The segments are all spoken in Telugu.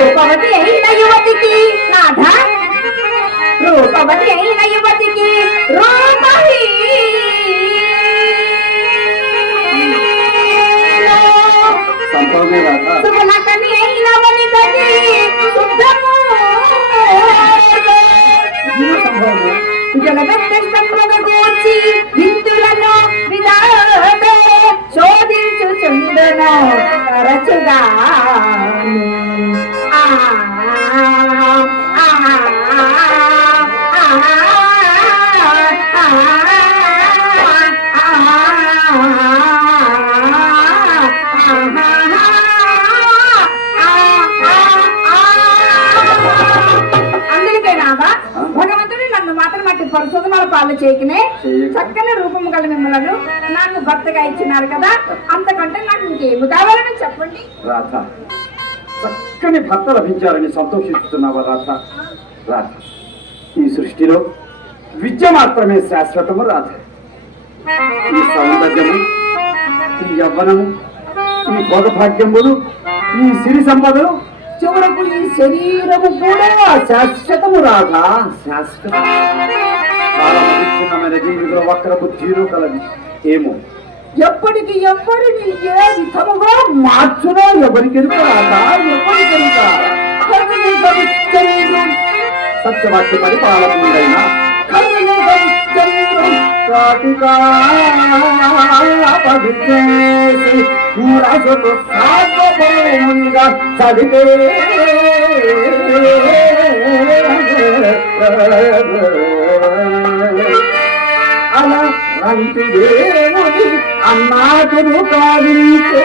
రూపవతి అయిన యువతికి నాథ. రూపవతి అయిన యువతికి రాధ సుమలకని అయిన వనితకి శుద్ధము. జగదత్తములను గూర్చి విందులను విధాత. శోధించుచుండను తరచుగా. పరిశోధనల చేకినే చేయకనే చక్కని రూపం గల మిమ్మలను నాకు భర్తగా ఇచ్చినారు కదా అంతకంటే నాకు ఇంకేమి కావాలని చెప్పండి? రాధ చక్కని భర్త లభించారని సంతోషిస్తున్నావా రాధ? రాధ ఈ సృష్టిలో విద్య మాత్రమే శాశ్వతము రాధ. ఈ సౌందర్యము ఈ యవ్వనము ఈ భోగభాగ్యములు ఈ సిరి సంపదలు చివరకు ఈ శరీరము కూడా శాశ్వతము రాధా శాశ్వతం చాలా విచ్ఛిన్నమైన జీవితంలో వక్ర బుద్ధిలో కలది. ఏమో? ఎప్పటికి ఎవరిని ఏ విధముగా మార్చునో ఎవరికి రాధా ఎవరికి సత్యవాక్య పరిపాలకుడైన చదివే. అంటు రంటి దేవుడి అన్నాదును కావించే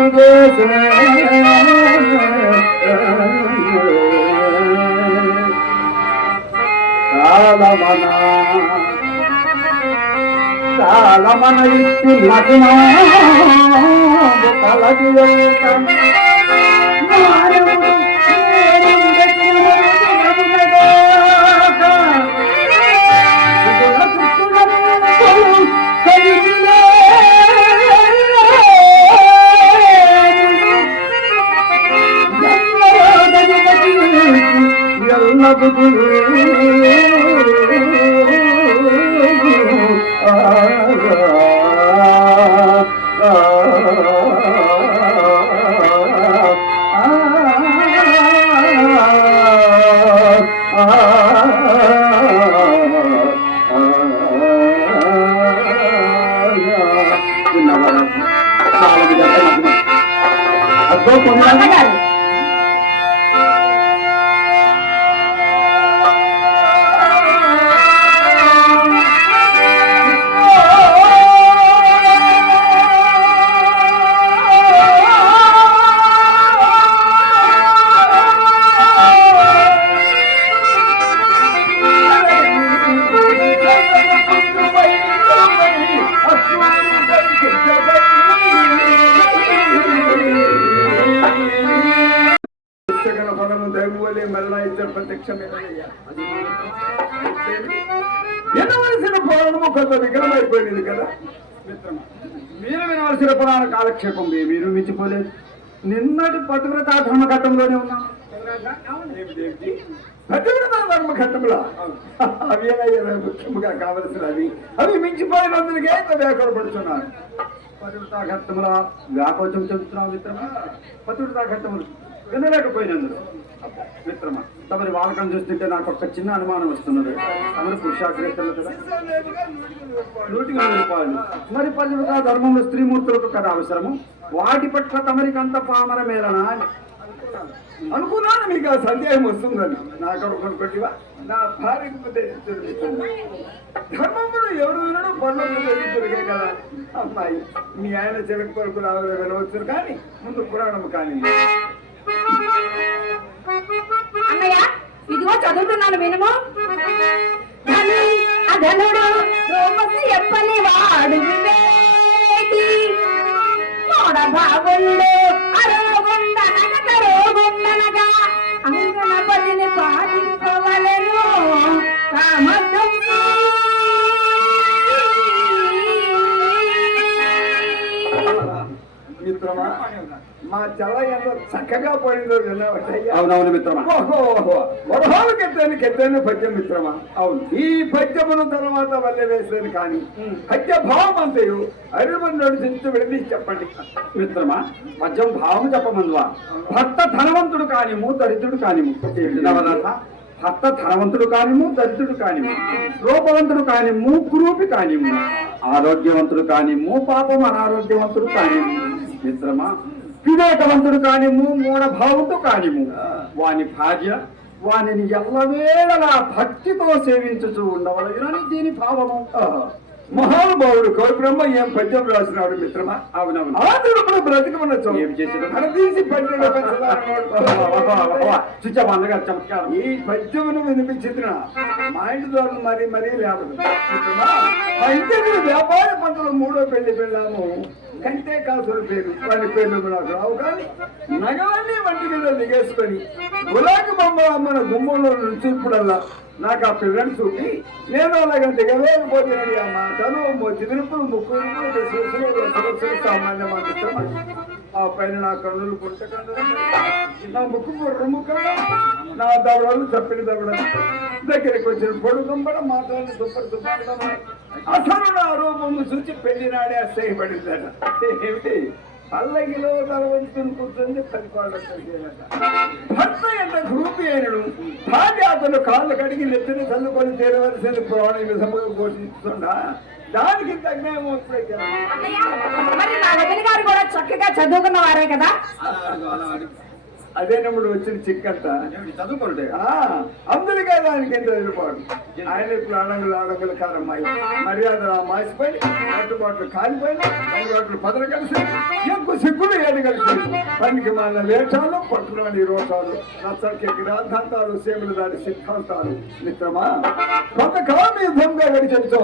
ఉదయమేదిని కాలమనా కాలమన ఇట్టి మటుమా కలదు పోలే మరలా ఇద్దరు ప్రత్యక్షమేనయ్యా వినవలసిన పురాణము కొంత విగ్రహమైపోయింది కదా మిత్రమా? మీరు వినవలసిన పురాణ కాలక్షేపం మీరు మించిపోలేదు. నిన్నటి పతివ్రత ధర్మఘట్టంలోనే ఉన్నాం. పతివ్రత ధర్మఘట్టంలో? అవి ఏమయ్యా ముఖ్యముగా కావలసిన అవి అవి మించిపోయినందుకే ఇంత వ్యాకులపడుతున్నారు పతివ్రత ఘట్టముల వ్యాకోచం చెబుతున్నాం మిత్రమా? పతివ్రత ఘట్టములు వినలేకపోయినందుకు. మిత్రమా తమరి వాడకం చూస్తుంటే నాకు ఒక చిన్న అనుమానం వస్తున్నది. తమరు పురుషాగ్రేతలు కదా? నూటికి నూరు రూపాయలు. మరి పల్లెలుగా ధర్మంలో స్త్రీమూర్తులకు కదా అవసరము? వాటి పట్ల తమరికి అంత పామర మేరనా అనుకున్నాను మీకు ఆ సందేహం వస్తుందని. నాకు కొనుక్కొట్టివా నా భార్యకు ధర్మంలో ఎవరు వినడం పనులు జరుగుతుంది కదా. అమ్మాయి మీ ఆయన చెరకు పరుకు రావాలి వినవచ్చు కానీ ముందు పురాణం కానీ అన్నయ్య ఇదిగో చదువుతున్నాను వినుము. అదనుడు అధనుడు రోమసి ఎప్పని వాడు వివేకి మోడ భావుళ్ళు మా చల్ల ఎంత చక్కగా పడిందో విన్నావటయ్యా అవునవును మిత్రమా. వరహాలు కెత్తాను కెత్తాను పద్యం మిత్రమా. అవును. ఈ పద్యమును తర్వాత వల్లే వేసాను కానీ పద్య భావం అంతయు అరిమని నడిచించు వెళ్ళి చెప్పండి. మిత్రమా పద్యం భావం చెప్పమందువా? భర్త ధనవంతుడు కానిము దరిద్రుడు కానిము భర్త ధనవంతుడు కానిము దరిద్రుడు కానిము రూపవంతుడు కానిము కురూపి కానిము ఆరోగ్యవంతుడు కానిము పాపం అనారోగ్యవంతుడు కానిము మిత్రమా వివేకవంతుడు కానిము మూఢభావంతో కానిము. వాని భార్య వానిని ఎల్లవేళలా భక్తితో సేవించుచూ ఉండవలగినని దీని భావము. మహానుభావుడు కవి బ్రహ్మ ఏం పద్యం రాసినాడు మిత్రమా? అవునవును. ఆదుడు బ్రతికమన్న ఏం చేశాడు? తీసి పద్యం చుచ్చబందగా చమత్కారం. ఈ పద్యమును వినిపించిన మా ఇంటి ద్వారా మరీ మరీ లేవదు మిత్రమా, మా ఇంటి వ్యాపార పంటలు మూడో పెళ్ళి పెళ్ళాము. కంటే కాసుల పేరు వాడి పేర్లు నాకు రావు కానీ నగలన్నీ వంటి మీద దిగేసుకొని గులాకి బొమ్మ మన గుమ్మంలో చూపుడల్లా నాకు ఆ పిల్లని చూపి నేను అలాగే దిగలేకపోతున్నాడు ఆ మాటలు చిదిరిపులు ముక్కు సామాన్య మా ఆ పైన నా కన్నులు పుట్ట నా ముక్కు బుర్ర ముక్క నా దవడలు చప్పిన దవడలు దగ్గరికి వచ్చిన పొడుగుంబడ మాట్లాడి దుప్పటి దుప్పడం అసలు నా రూపము చూసి పెళ్ళి నాడే అసహ్యపడిందట ఏమిటి? పల్లకిలో తలవంచుకుని కూర్చొని పది భర్త ఎంత గ్రూపి అయినడు భార్య అతను కాళ్ళు కడిగి నెత్తిని చల్లుకొని తీరవలసిన ప్రాణ విధముగా ఘోషిస్తుండా దానికి తగ్గేమో ఇప్పుడే కదా. అన్నయ్య మరి నా వదిన గారు కూడా చక్కగా చదువుకున్న వారే కదా. అదే నమ్ముడు వచ్చిన చిక్కంతా. చదువుకుంటే? అందుకే దానికి ఎంత ఎదురుపాడు ఆయన ప్రాణంగులు ఆడంగులు కారమ్మాయి మర్యాద మాసిపోయి కట్టుబాట్లు కాలిపోయి అందుబాట్లు పదలు కలిసి ఎక్కువ సిగ్గులు ఏడు కలిసి. పనికి మన లేచాలు పట్టులోని రోషాలు నచ్చడికి గ్రంథాంతాలు సేములు దాని సిద్ధాంతాలు. మిత్రమా కొంతకాలం యుద్ధంగా గడిచో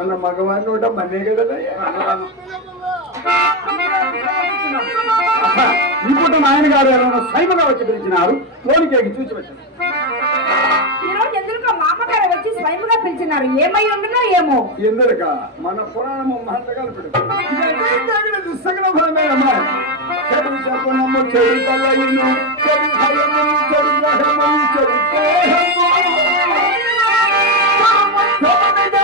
మన మగవాడిని కూడా మన్నే కదా ఇప్పుడు నాయన గారు ఎవరైనా సైమగా వచ్చి పిలిచినారు లోనికేకి చూసి వచ్చారు పిలిచినారు ఏమై ఉండనో ఏమో. ఎందుక మన పురాణము మహంతకాలు చెడు చెడు చెడు చెడు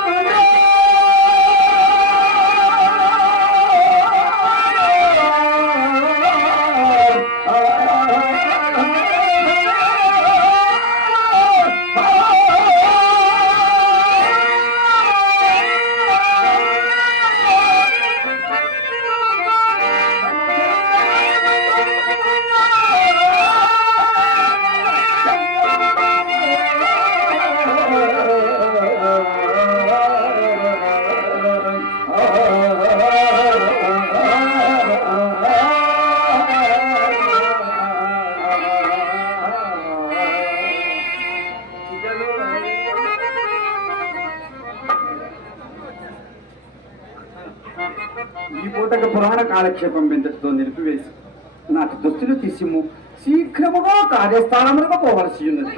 పురాణ కాలక్షేపం పెంచడంతో నిలిపివేసి నాకు దుస్తులు తీసిము శీఘ్రముగా కార్యస్థానములకు పోవలసి ఉన్నది.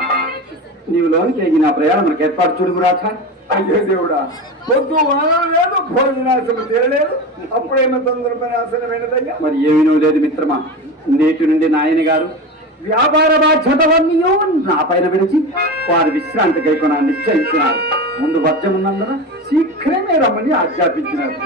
నీవు లోనికి ఎగి నా ప్రయాణములకు ఏర్పాటు చూడు రాజా. అయ్యో దేవుడా పొద్దు వానం లేదు భోజనాశనం తీరలేదు. అప్పుడేమో తొందరపైన ఆసనమైనదయ్యా మరి ఏమీ లేదు మిత్రమా? నేటి నుండి నాయన గారు వ్యాపార బాధ్యతలన్నీ నా పైన విడిచి వారు విశ్రాంతి కైకొన నిశ్చయించినారు. ముందు వర్జమున్నందున శీఘ్రమే రమ్మని ఆజ్ఞాపించినారు.